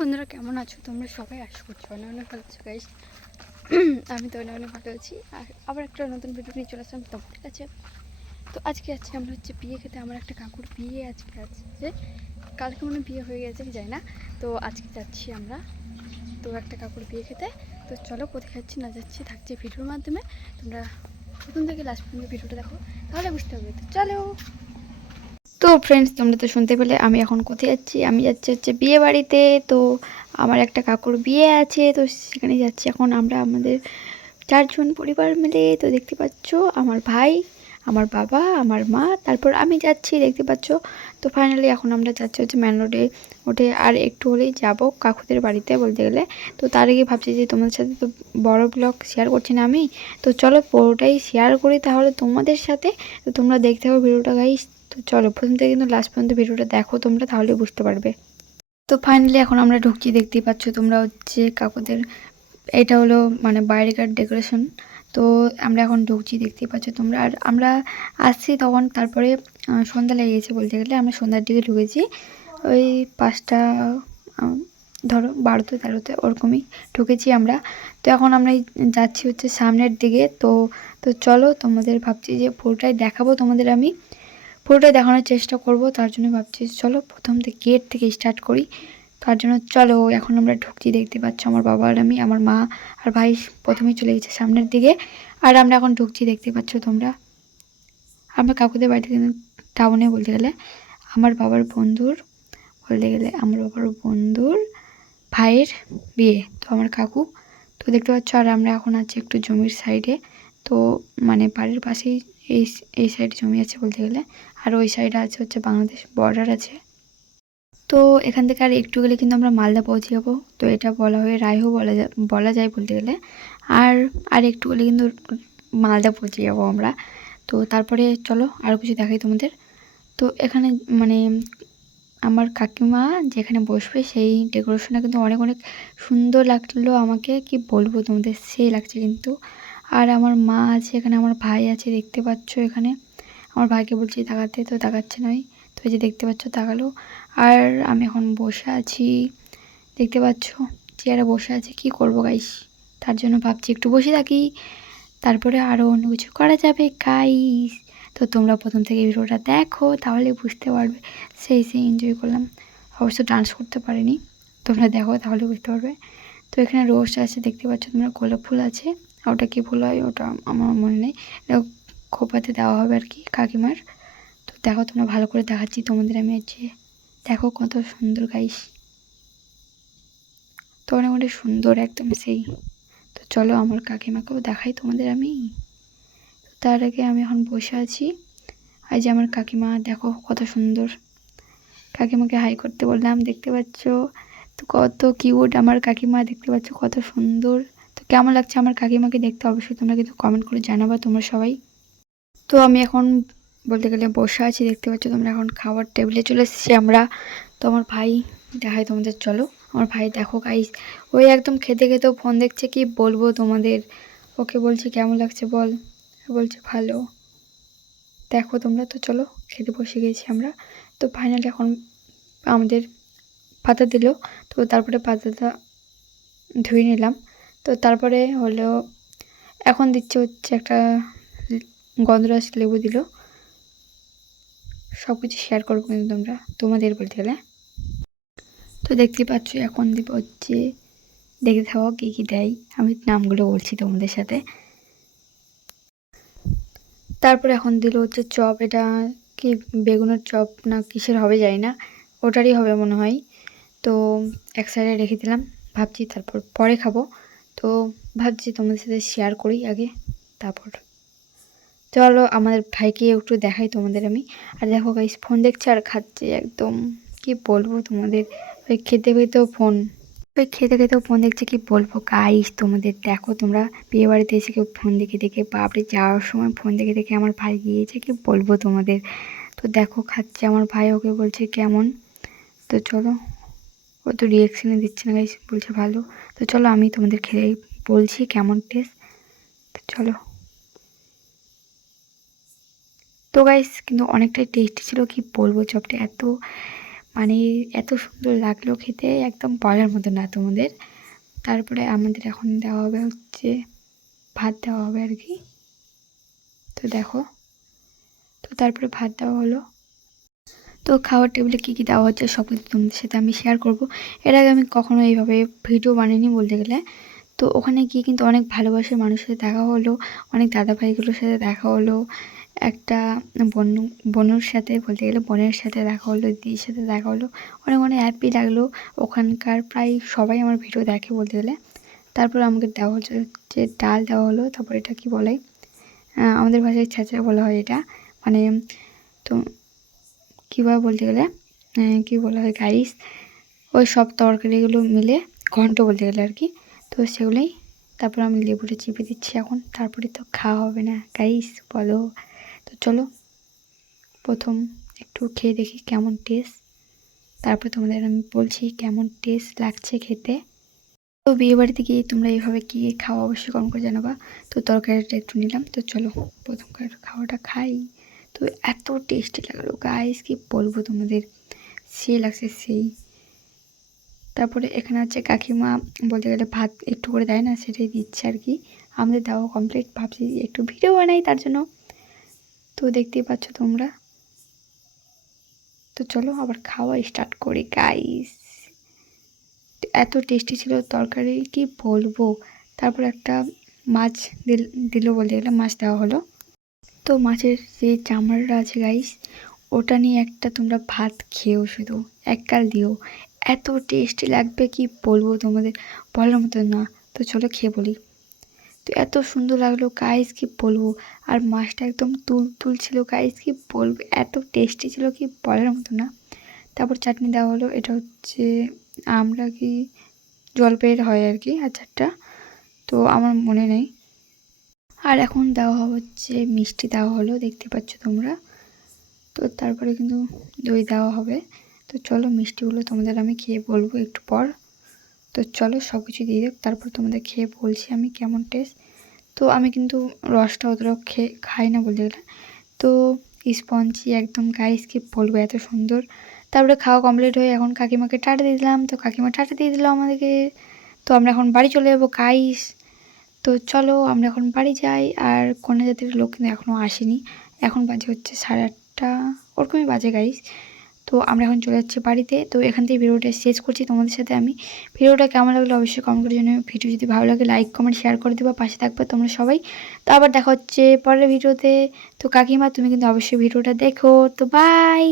বন্ধুরা, কেমন আছো? তোমরা সবাই আশা করছ অনেক অনেক ভালো আছো গাইস আমি তো অনেক অনেক ভালো আছি। আর আবার একটা নতুন ভিডিও নিয়ে চলে আসলাম তোমাদের কাছে। তো আজকে আছি আমরা হচ্ছে বিয়ে খেতে। আমার একটা কাকুর বিয়ে আজকে আছে। কালকে মনে বিয়ে হয়ে গেছে, কি যায় না। তো আজকে যাচ্ছি আমরা। তো একটা কাকুর বিয়ে খেতে। তো চলো কোথায় যাচ্ছি, না যাচ্ছি, থাকছে ভিডিওর মাধ্যমে। তোমরা প্রথম থেকে লাস্ট পর্যন্ত ভিডিওটা দেখো। তাহলে বুঝতে হবে। তো চলো। তো ফ্রেন্ডস তোমরা তো শুনতে পেলে, আমি এখন কোথায় যাচ্ছি? আমি যাচ্ছি হচ্ছে বিয়ে বাড়িতে। তো আমার একটা কাকুর বিয়ে আছে, তো সেখানে যাচ্ছি এখন আমরা আমাদের চারজন পরিবার মিলে। তো দেখতে পাচ্ছ আমার ভাই, আমার বাবা, আমার মা, তারপর আমি যাচ্ছি, দেখতে পাচ্ছ। তো ফাইনালি এখন আমরা যাচ্ছি হচ্ছে ম্যান রোডে ওঠে আর একটু হলেই যাব কাকুদের বাড়িতে বলতে গেলে। তো তার আগে ভাবছি যে তোমাদের সাথে তো বড় ব্লগ শেয়ার করছি না আমি। তো চলো পুরোটাই শেয়ার করি তাহলে তোমাদের সাথে। তো তোমরা দেখতে হবে ভিডিওটা গাইস তো চলো, প্রথম থেকে কিন্তু লাস্ট পর্যন্ত ভিডিওটা দেখো তোমরা তাহলে বুঝতে পারবে। তো ফাইনালি এখন আমরা ঢুকছি, দেখতেই পাচ্ছ তোমরা হচ্ছে কাকুদের, এটা হলো মানে বাইরেকার ডেকোরেশন তো আমরা এখন ঢুকছি, দেখতেই পাচ্ছ তোমরা। আর আমরা আসছি তখন তারপরে সন্ধ্যা লেগে গেছে বলতে গেলে, আমরা সন্ধ্যার দিকে ঢুকেছি। ওই পাঁচটা ধরো বারোতে, তেরোতে, ওরকমই ঢুকেছি আমরা। তো এখন আমরা যাচ্ছি হচ্ছে সামনের দিকে। তো তো চলো তোমাদের ভাবছি যে পুরোটাই দেখাবো তোমাদের আমি। পুরোটাই দেখানোর চেষ্টা করব, তার জন্য ভাবছি চলো প্রথম থেকে গেট থেকে স্টার্ট করি। তার জন্য চলো, এখন আমরা ঢুকছি, দেখতে পাচ্ছ আমার বাবা আর আমি, আমার মা আর ভাই প্রথমেই চলে গেছে সামনের দিকে। আর আমরা এখন ঢুকছি, দেখতে পাচ্ছ তোমরা? আমরা কাকুদের বাড়িতে কিন্তু টাউনে বলতে গেলে আমার বাবার বন্ধুর, বলতে গেলে আমার বাবার বন্ধুর ভাইয়ের বিয়ে, তো আমার কাকু। তো দেখতে পাচ্ছ আর আমরা এখন আছি একটু জমির সাইডে তো মানে বাড়ির পাশেই এই এই সাইডে জমি আছে বলতে গেলে। আর ওই সাইডে আছে হচ্ছে বাংলাদেশ বর্ডার আছে। তো এখান থেকে আর একটু গেলে কিন্তু আমরা মালদা পৌঁছে যাব। তো এটা বলা হয়ে, রায়ও বলা যায় বলা যায় বলতে গেলে। আর আর একটু গেলে কিন্তু মালদা পৌঁছে যাব আমরা। তো তারপরে চলো আরও কিছু দেখাই তোমাদের। তো এখানে মানে আমার কাকিমা যেখানে বসবে সেই ডেকোরেশনটা কিন্তু অনেক অনেক সুন্দর লাগল আমাকে। কি বলব তোমাদের? সেই লাগছে কিন্তু। আর আমার মা আছে এখানে, আমার ভাই আছে, দেখতে পাচ্ছ এখানে। আমার ভাইকে বলছি তাকাতে, তো তাকাচ্ছে নয় তো যে দেখতে পাচ্ছ, তাকালো। আর আমি এখন বসে আছি। দেখতে পাচ্ছ, চেয়ারে বসে আছে। কি করব গাইস তার জন্য ভাবছি একটু বসে থাকি। তারপরে আরও অন্য কিছু করা যাবে গাইস তো তোমরা প্রথম থেকে ভিডিওটা দেখো, তাহলে বুঝতে পারবে। সেই সেই এনজয় করলাম। অবশ্য ডান্স করতে পারিনি। তোমরা দেখো, তাহলে বুঝতে পারবে। তো এখানে রোজ আছে, দেখতে পাচ্ছ তোমরা। গোলাপ ফুল আছে। ওটা কী ফুল হয় ওটা আমার মনে নেই। খোপাতে দেওয়া হবে আর কি কাকিমার। তো দেখো তোমরা ভালো করে দেখাচ্ছি তোমাদের আমি হচ্ছে দেখো কত সুন্দর গাইস তো অনেক অনেক সুন্দর একদম সেই। তো চলো আমার কাকিমাকেও দেখাই তোমাদের আমি। তার আগে আমি এখন বসে আছি। আর যে আমার কাকিমা, দেখো কত সুন্দর। কাকিমাকে হাই করতে বললাম, দেখতে পাচ্ছ? তো কত কিউট আমার কাকিমা, দেখতে পাচ্ছ কত সুন্দর। তো কেমন লাগছে আমার কাকিমাকে দেখতে? অবশ্যই তোমরা কিন্তু কমেন্ট করে জানাবা, তোমরা সবাই। তো আমি এখন বলতে গেলে বসে আছি, দেখতে পাচ্ছ তোমরা এখন খাওয়ার টেবিলে চলে এসেছি আমরা। তো আমার ভাই, দেখাই তোমাদের, চলো। আমার ভাই, দেখো গাইস ওই একদম খেতে খেতেও ফোন দেখছে, কি বলব তোমাদের? ওকে বলছি, কেমন লাগছে বল? বলছে, ভালো। দেখো তোমরা, তো চলো, খেতে বসে গেছি আমরা। তো ফাইনালি এখন আমাদের পাতা দিল, তো তারপরে পাতাটা ধুয়ে নিলাম। তো তারপরে হলো, এখন দিচ্ছে হচ্ছে একটা গন্ধরাজ লেবু দিল। সব কিছু শেয়ার করব কিন্তু তোমরা, তোমাদের বলতে গেলে। তো দেখতে পাচ্ছ, এখন দিব হচ্ছে, দেখে থাকো কী কী দেয়। আমি নামগুলো বলছি তোমাদের সাথে। তারপরে এখন দিল হচ্ছে চপ, এটা কি বেগুনের চপ না কিসের হবে জানি না, ওটারই হবে মনে হয়। তো এক সাইডে রেখে দিলাম, ভাবছি তারপর পরে খাব। তো ভাবছি তোমাদের সাথে শেয়ার করি আগে, তারপর। চলো আমাদের ভাইকে একটু দেখাই তোমাদের আমি। আর দেখো গাইস ফোন দেখছে আর খাচ্ছে একদম। কি বলব তোমাদের? ওই খেতে খেতেও ফোন ওই খেতে খেতেও ফোন দেখছে, কি বলব? গাইস তোমাদের দেখো তোমরা, বিয়ে বাড়িতে এসে কেউ ফোন দেখে দেখে, বাপরে যাওয়ার সময় ফোন দেখে দেখে আমার ভাই গিয়েছে, কি বলব তোমাদের? তো দেখো খাচ্ছে আমার ভাই, ওকে বলছে কেমন? তো চলো। ও তো রিয়াকশানে দিচ্ছে না গাইস বলছে ভালো। তো চলো আমি তোমাদের খেয়ে বলছি কেমন টেস্ট তো চলো। তো গাইস কিন্তু অনেকটাই টেস্টি ছিল, কি বলব চপটা এত মানে এত সুন্দর লাগল খেতে, একদম বলার মতো না তোমাদের। তারপরে আমাদের এখন দেওয়া হবে হচ্ছে, ভাত দেওয়া হবে আর কি। তো দেখো। তো তারপরে ভাত দেওয়া হলো। তো খাওয়ার টেবিলে কী কী দেওয়া হচ্ছে সব কিছু তোমাদের সাথে আমি শেয়ার করব। এর আগে আমি কখনো এইভাবে ভিডিও বানাইনি বলতে গেলে। তো ওখানে গিয়ে কিন্তু অনেক ভালোবাসার মানুষের সাথে দেখা হলো, অনেক দাদা ভাইগুলোর সাথে দেখা হলো, একটা বোন, বোনের সাথে বলতে গেলে বোনের সাথে দেখা হলো, দিদির সাথে দেখা হলো, অনেক অনেক হ্যাপি লাগল। ওখানকার প্রায় সবাই আমার ভিডিও দেখে বলতে গেলে। তারপর আমাকে দেওয়া হচ্ছে, যে ডাল দেওয়া হলো, তারপর এটা কি বলে? আমাদের ভাষায় ছেঁচা বলা হয় এটা। মানে তো কীভাবে বলতে গেলে কী বলা হয়, গাইস, ওই সব তরকারিগুলো মিলে ঘন্ট বলতে গেলে আর কি। তো সেগুলোই তারপর আমি লেবুটা চিপে দিচ্ছি এখন, তারপরে তো খাওয়া হবে না। গাইস, বলো। তো চলো, প্রথম একটু খেয়ে দেখি কেমন টেস্ট তারপর তোমাদের আমি বলছি কেমন টেস্ট লাগছে খেতে। তো বিয়ে বাড়িতে গিয়ে তোমরা এইভাবে কি খাওয়া অবশ্যই কম করে জানাবা। তো তরকারিটা একটু নিলাম, তো চলো, প্রথম খাওয়াটা খাই। তো এত টেস্টি লাগল। গাইস কি বলব তোমাদের? সে লাগছে সেই। তারপরে এখানে আছে কাকিমা, বলতে গেলে ভাত একটু করে দেয় না, সেটাই দিচ্ছে আর কি। আমাদের দেওয়া কমপ্লিট ভাবছি একটু ভিডিও বানাই তার জন্য। তো দেখতেই পাচ্ছ তোমরা। তো চলো আবার খাওয়া স্টার্ট করি গাইস এত টেস্টি ছিল তরকারি, কি বলব? তারপর একটা মাছ দিল দিল বলতে গেলে, মাছ দেওয়া হলো। তো মাছের যে চামড়াটা আছে গাইস ওটা নিয়ে একটা তোমরা ভাত খেয়েও শুধু এককাল দিও। এত টেস্টি লাগবে কি বলব তোমাদের? বলার মতো না। তো চলো খেয়ে বলি। তো এত সুন্দর লাগল গাইস কি বলব? আর মাছটা একদম তুল তুল ছিল গাইস কি বলব? এত টেস্টি ছিল কি বলার মতো না। তারপর চাটনি দেওয়া হলো, এটা হচ্ছে আমরা কি জলপাইয়ের হয় আর কি আচারটা। তো আমার মনে নেই। আর এখন দেওয়া হচ্ছে, মিষ্টি দেওয়া হলো, দেখতে পাচ্ছ তোমরা। তো তারপরে কিন্তু দই দেওয়া হবে। তো চলো মিষ্টিগুলো তোমাদের আমি খেয়ে বলব একটু পর। তো চলো সব কিছু দিয়ে দেব তারপর তোমাদের খেয়ে বলছি আমি কেমন টেস্ট তো আমি কিন্তু রসটা অতটা খেয়ে খাই না বলতে গেলে। তো স্পঞ্জি একদম গাইস কি বলব, এত সুন্দর। তারপরে খাওয়া কমপ্লিট হয়ে এখন কাকিমাকে টাটা দিয়ে দিলাম। তো কাকিমা টাটা দিয়ে দিল আমাদেরকে। তো আমরা এখন বাড়ি চলে যাব গাইস তো চলো আমরা এখন বাড়ি যাই। আর কন্যা জাতির লোক কিন্তু এখনও আসেনি। এখন বাজে হচ্ছে সাড়ে আটটা। ওরকমই বাজে গাইস তো আমরা এখন চলে যাচ্ছি বাড়িতে। তো এখান থেকে ভিডিওটা শেষ করছি তোমাদের সাথে আমি। ভিডিওটা কেমন লাগল অবশ্যই কমেন্ট করে জানিও। ভিডিও যদি ভালো লাগে লাইক কমেন্ট শেয়ার করে দেবো। পাশে থাকবে তোমরা সবাই। তো আবার দেখা হচ্ছে পরের ভিডিওতে। তো কাকিমা, তুমি কিন্তু অবশ্যই ভিডিওটা দেখো। তো বাই